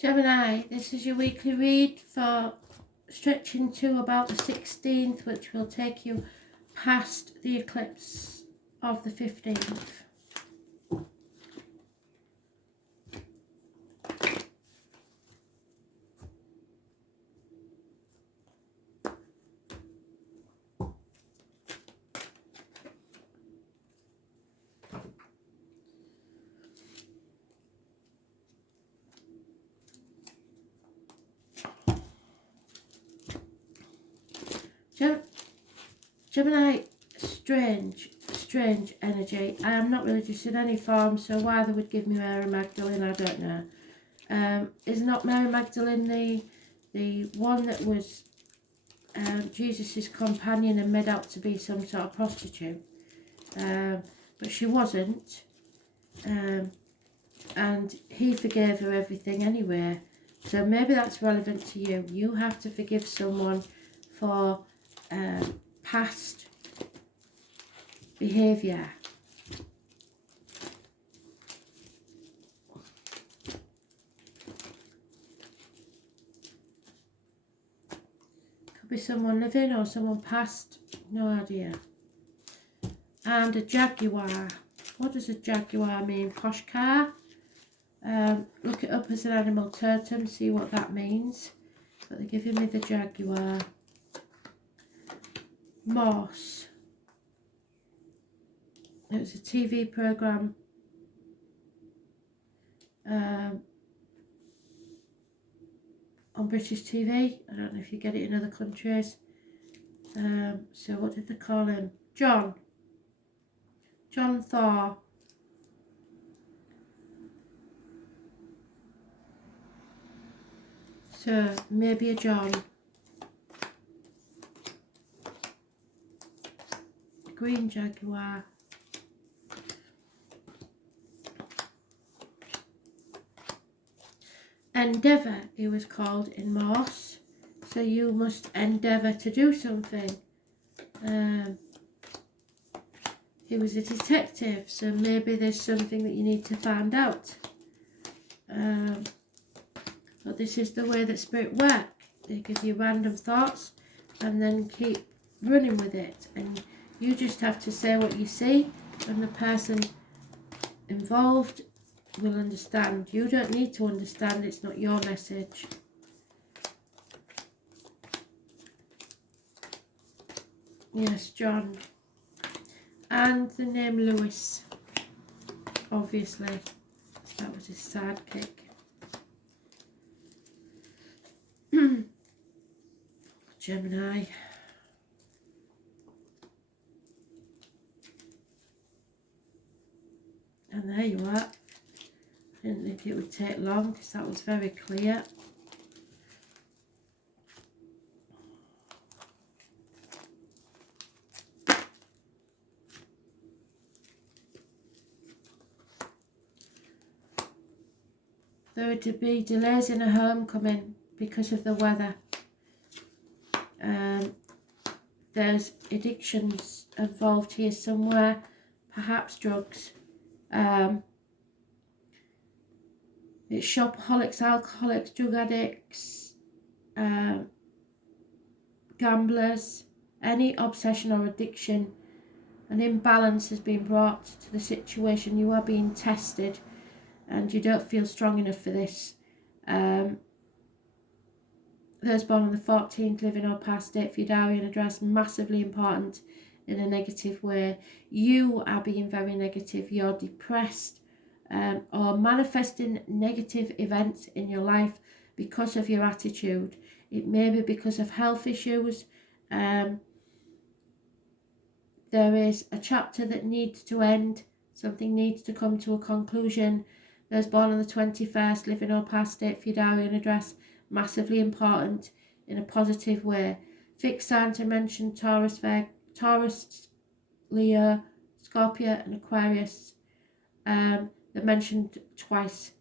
Gemini, this is your weekly read for stretching to about the 16th, which will take you past the eclipse of the 15th. Gemini, strange energy. I am not religious in any form, so why they would give me Mary Magdalene, I don't know. Is not Mary Magdalene the one that was Jesus' companion and made out to be some sort of prostitute? But she wasn't. And he forgave her everything anyway. So maybe that's relevant to you. You have to forgive someone for past behaviour. Could be someone living or someone past, no idea. And a jaguar. What does a jaguar mean? Posh car? Look it up as an animal totem, see what that means. But they're giving me the jaguar. Morse. It was a TV programme on British TV. I don't know if you get it in other countries. So what did they call him? John Thor. So maybe a John. Green jaguar. Endeavour, he was called in Morse. So you must endeavour to do something. He was a detective, so maybe there's something that you need to find out. But this is the way that spirit work. They give you random thoughts and then keep running with it. And you just have to say what you see, and the person involved will understand. You don't need to understand, it's not your message. Yes, John. And the name Lewis, obviously. That was his sidekick. Gemini. And there you are. I didn't think it would take long because that was very clear. There are to be delays in a homecoming because of the weather. There's addictions involved here somewhere, perhaps drugs. It's shopaholics, alcoholics, drug addicts, gamblers, any obsession or addiction. An imbalance has been brought to the situation. You are being tested and you don't feel strong enough for this. Those born on the 14th, living or past, date for your diary and address, massively important in a negative way. You are being very negative. You're depressed or manifesting negative events in your life because of your attitude. It may be because of health issues. There is a chapter that needs to end. Something needs to come to a conclusion. Those born on the 21st, living or past, date for your diary and address, massively important in a positive way. Fixed sign to mention Taurus, Leo, Scorpio and Aquarius. They're mentioned twice,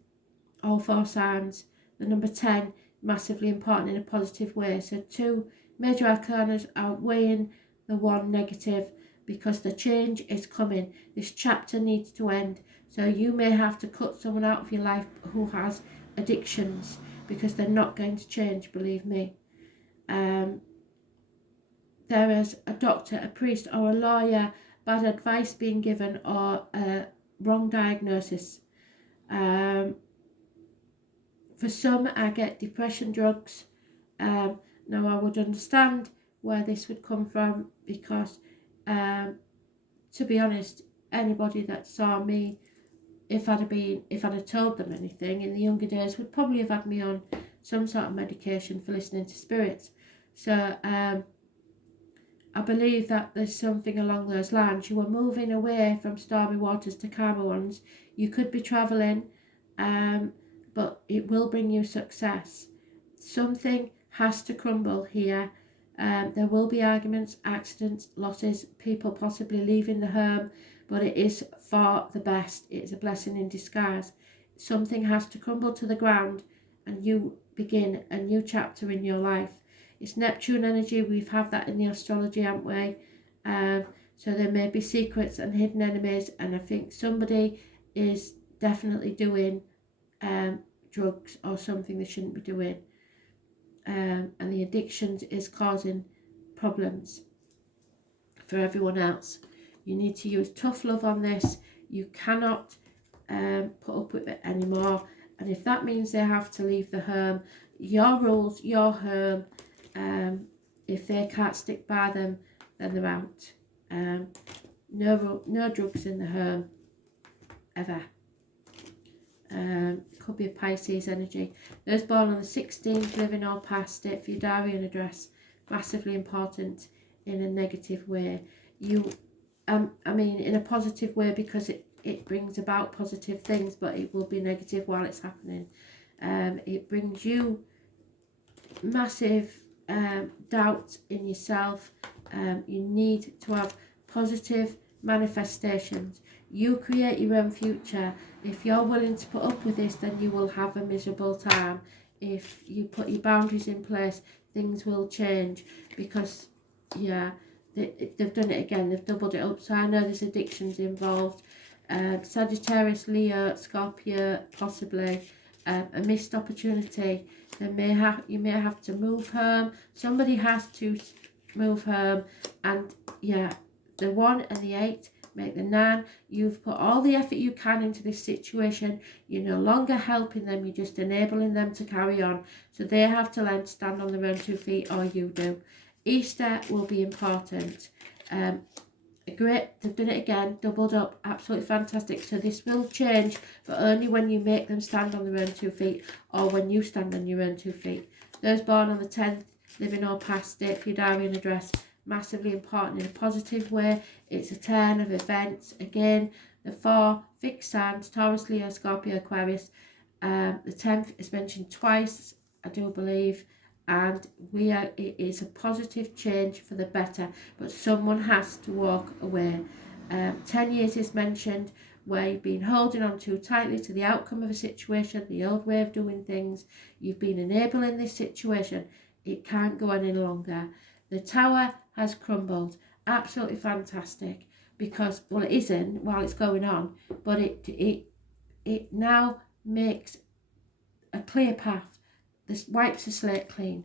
all four signs. The number 10, massively important in a positive way. So 2 major arcanas outweighing the 1 negative because the change is coming. This chapter needs to end. So you may have to cut someone out of your life who has addictions. because they're not going to change, believe me. There is a doctor, a priest or a lawyer, bad advice being given, or a wrong diagnosis. For some, I get depression drugs. Now I would understand where this would come from, because to be honest, anybody that saw me, if I'd have told them anything in the younger days, would probably have had me on some sort of medication for listening to spirits. So I believe that there's something along those lines. You are moving away from stormy waters to calmer ones. You could be travelling, but it will bring you success. Something has to crumble here. There will be arguments, accidents, losses, people possibly leaving the home, but it is for the best. It's a blessing in disguise. Something has to crumble to the ground and you begin a new chapter in your life. It's Neptune energy. We've had that in the astrology, haven't we? So there may be secrets and hidden enemies, and I think somebody is definitely doing drugs or something they shouldn't be doing. And the addictions is causing problems for everyone else. You need to use tough love on this. You cannot put up with it anymore. And if that means they have to leave the home, your rules, your home, if they can't stick by them, then they're out. No drugs in the home, ever. Could be a Pisces energy. Those born on the 16th, living or past it, for your diary and address, massively important in a negative way. I mean in a positive way, because it brings about positive things, but it will be negative while it's happening. It brings you massive doubt in yourself. You need to have positive manifestations. You create your own future. If you're willing to put up with this, then you will have a miserable time. If you put your boundaries in place, things will change, because yeah, they've done it again. They've doubled it up. So I know there's addictions involved. Sagittarius, Leo, Scorpio, possibly a missed opportunity. You may have to move home. Somebody has to move home, and yeah, the 1 and the 8 make the 9. You've put all the effort you can into this situation. You're no longer helping them, you're just enabling them to carry on. So they have to learn to stand on their own 2 feet, or you do. Easter will be important. Great, they've done it again, doubled up, absolutely fantastic. So this will change, but only when you make them stand on their own 2 feet, or when you stand on your own 2 feet. Those born on the 10th, living or past it, for your diary and address, massively important in a positive way. It's a turn of events. Again, the 4 fixed signs, Taurus, Leo, Scorpio, Aquarius. The 10th is mentioned twice, I do believe, and it is a positive change for the better, but someone has to walk away. 10 years is mentioned, where you've been holding on too tightly to the outcome of a situation, the old way of doing things. You've been enabling this situation. It can't go any longer. The tower has crumbled. Absolutely fantastic, because, well, it isn't while it's going on, but it now makes a clear path. This wipes the slate clean.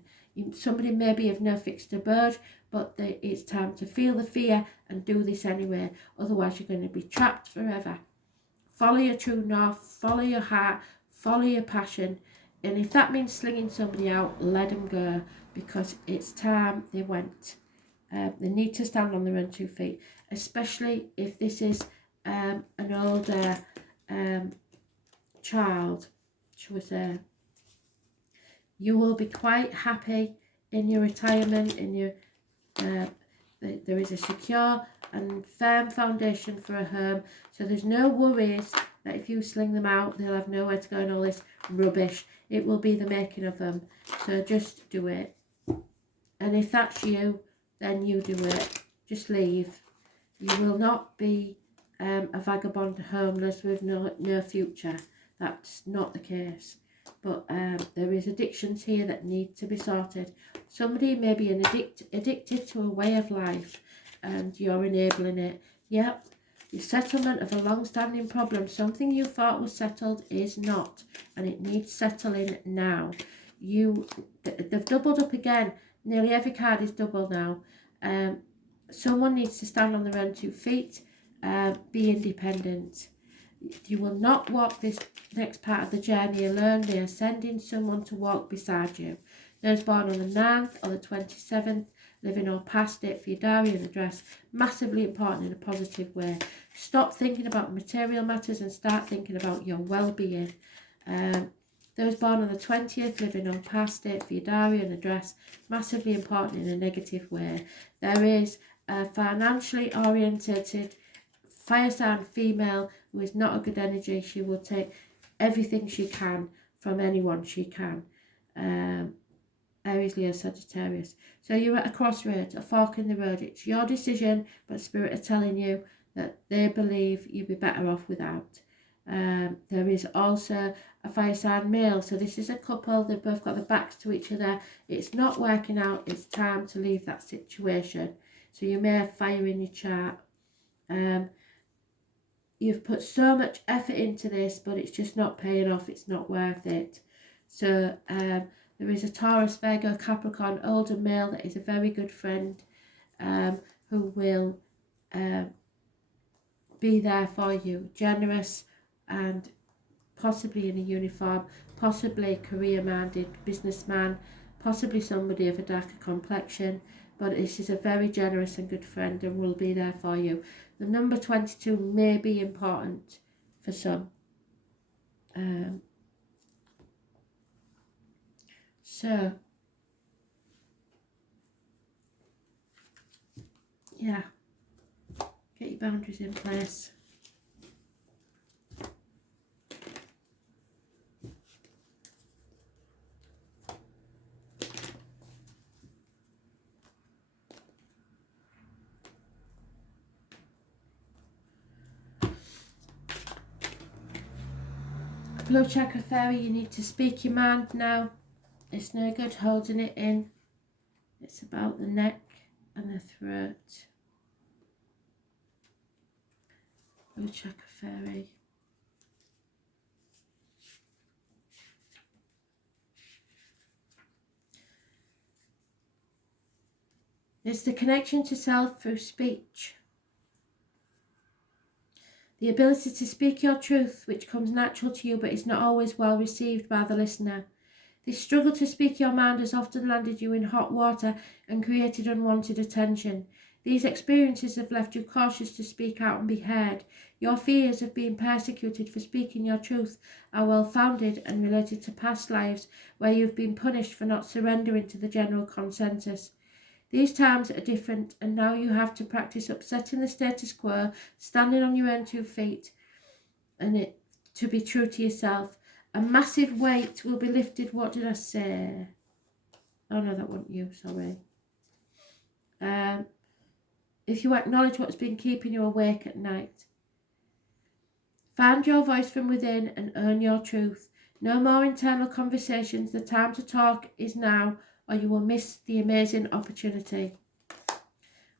Somebody maybe have no fixed abode, but it's time to feel the fear and do this anyway. Otherwise, you're going to be trapped forever. Follow your true north, follow your heart, follow your passion. And if that means slinging somebody out, let them go, because it's time they went. They need to stand on their own 2 feet, especially if this is an older child, shall we say. You will be quite happy in your retirement, in your there is a secure and firm foundation for a home, so there's no worries that if you sling them out, they'll have nowhere to go and all this rubbish. It will be the making of them. So just do it. And if that's you, then you do it. Just leave. You will not be a vagabond homeless with no future. That's not the case. But there is addictions here that need to be sorted. Somebody may be addicted to a way of life, and you're enabling it. Yep, Your settlement of a long-standing problem, something you thought was settled, is not, and it needs settling now. They've doubled up again. Nearly every card is double now. Someone needs to stand on their own 2 feet, be independent. You will not walk this next part of the journey alone. They are sending someone to walk beside you. Those born on the 9th or the 27th, living or past it for your diary and address, massively important in a positive way. Stop thinking about material matters and start thinking about your well-being. Those born on the 20th, living or past it for your diary and address, massively important in a negative way. There is a financially orientated fire sign female who is not a good energy. She will take everything she can from anyone she can. Aries, Leo, Sagittarius. So you're at a crossroads, a fork in the road. It's your decision, but Spirit are telling you that they believe you'd be better off without. There is also a fire sign male. So this is a couple. They've both got their backs to each other. It's not working out. It's time to leave that situation. So you may have fire in your chart. You've put so much effort into this, but it's just not paying off. It's not worth it. So there is a Taurus, Virgo, Capricorn, older male that is a very good friend, who will be there for you, generous and possibly in a uniform, possibly career-minded businessman, possibly somebody of a darker complexion, but this is a very generous and good friend and will be there for you. The number 22 may be important for some. So, yeah, get your boundaries in place. Blood chakra fairy, you need to speak your mind now. It's no good holding it in. It's about the neck and the throat. Blood chakra fairy. It's the connection to self through speech. The ability to speak your truth, which comes natural to you but is not always well received by the listener. This struggle to speak your mind has often landed you in hot water and created unwanted attention. These experiences have left you cautious to speak out and be heard. Your fears of being persecuted for speaking your truth are well founded and related to past lives where you've been punished for not surrendering to the general consensus. These times are different, and now you have to practice upsetting the status quo, standing on your own 2 feet, and to be true to yourself. A massive weight will be lifted. What did I say? Oh no, that wasn't you, sorry. If you acknowledge what's been keeping you awake at night. Find your voice from within and own your truth. No more internal conversations. The time to talk is now, or you will miss the amazing opportunity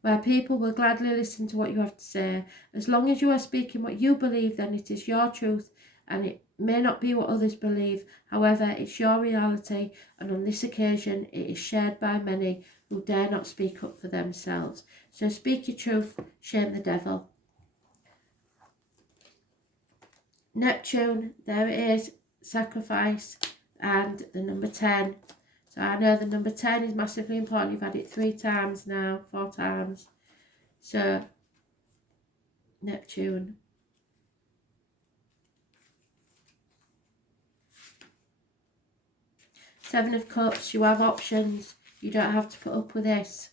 where people will gladly listen to what you have to say. As long as you are speaking what you believe, then it is your truth, and it may not be what others believe. However, it's your reality, and on this occasion it is shared by many who dare not speak up for themselves. So speak your truth, shame the devil. Neptune, there it is, sacrifice, and the number 10. So I know the number 10 is massively important. You've had it 3 times now, 4 times. So, Neptune. Seven of Cups, you have options. You don't have to put up with this.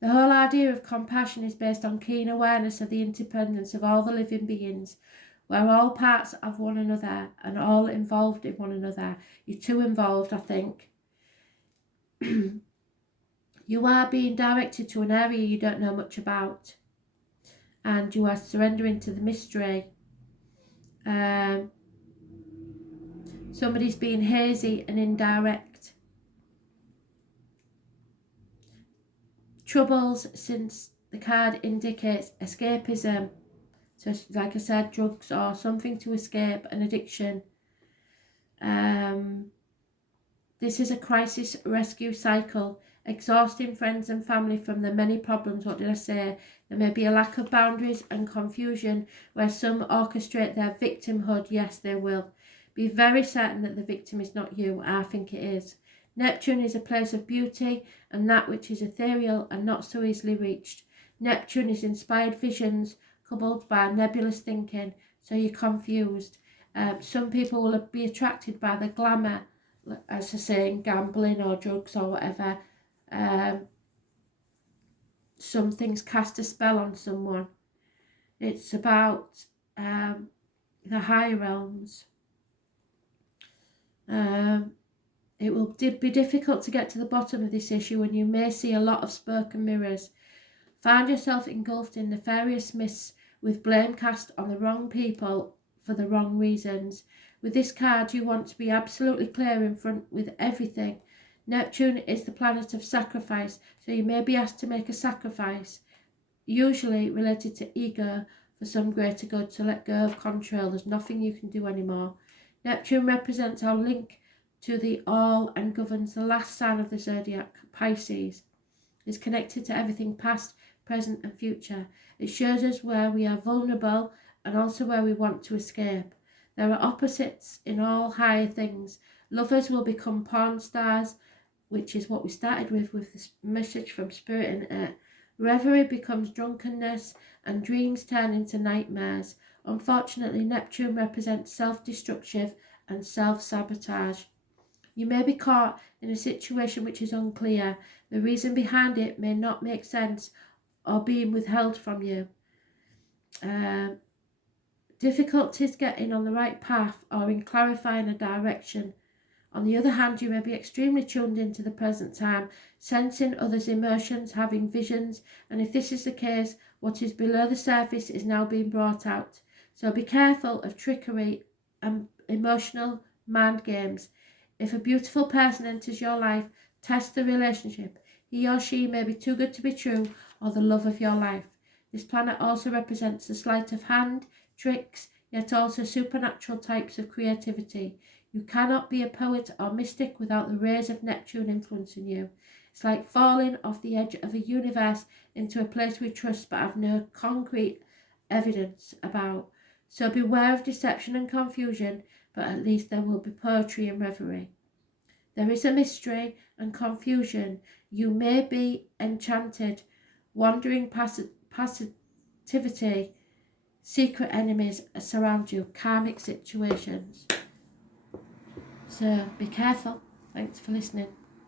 The whole idea of compassion is based on keen awareness of the interdependence of all the living beings. We're all parts of one another and all involved in one another. You're too involved, I think. You are being directed to an area you don't know much about, and you are surrendering to the mystery. Somebody's being hazy and indirect. Troubles, since the card indicates escapism. So like I said, drugs or something to escape an addiction. This is a crisis rescue cycle, exhausting friends and family from the many problems. What did I say? There may be a lack of boundaries and confusion where some orchestrate their victimhood. Yes, they will. Be very certain that the victim is not you. I think it is. Neptune is a place of beauty and that which is ethereal and not so easily reached. Neptune is inspired visions coupled by nebulous thinking, so you're confused. Some people will be attracted by the glamour, as I say, in gambling or drugs or whatever. Some things cast a spell on someone. It's about the higher realms. It will be difficult to get to the bottom of this issue, and you may see a lot of spoken mirrors. Find yourself engulfed in nefarious mists with blame cast on the wrong people for the wrong reasons. With this card, you want to be absolutely clear in front with everything. Neptune is the planet of sacrifice, so you may be asked to make a sacrifice, usually related to ego, for some greater good, to let go of control. There's nothing you can do anymore. Neptune represents our link to the all and governs the last sign of the zodiac, Pisces. It's connected to everything past, present and future. It shows us where we are vulnerable and also where we want to escape. There are opposites in all higher things. Lovers will become porn stars, which is what we started with this message from Spirit, isn't it? Reverie becomes drunkenness and dreams turn into nightmares. Unfortunately, Neptune represents self-destructive and self-sabotage. You may be caught in a situation which is unclear. The reason behind it may not make sense or being withheld from you. Difficulties getting on the right path or in clarifying a direction. On the other hand, you may be extremely tuned into the present time, sensing others' emotions, having visions, and if this is the case, what is below the surface is now being brought out. So be careful of trickery and emotional mind games. If a beautiful person enters your life, test the relationship. He or she may be too good to be true or the love of your life. This planet also represents the sleight of hand, tricks, yet also supernatural types of creativity. You cannot be a poet or mystic without the rays of Neptune influencing you. It's like falling off the edge of a universe into a place we trust but have no concrete evidence about. So beware of deception and confusion, but at least there will be poetry and reverie. There is a mystery and confusion. You may be enchanted, wandering passivity, secret enemies surround you, karmic situations. So be careful. Thanks for listening.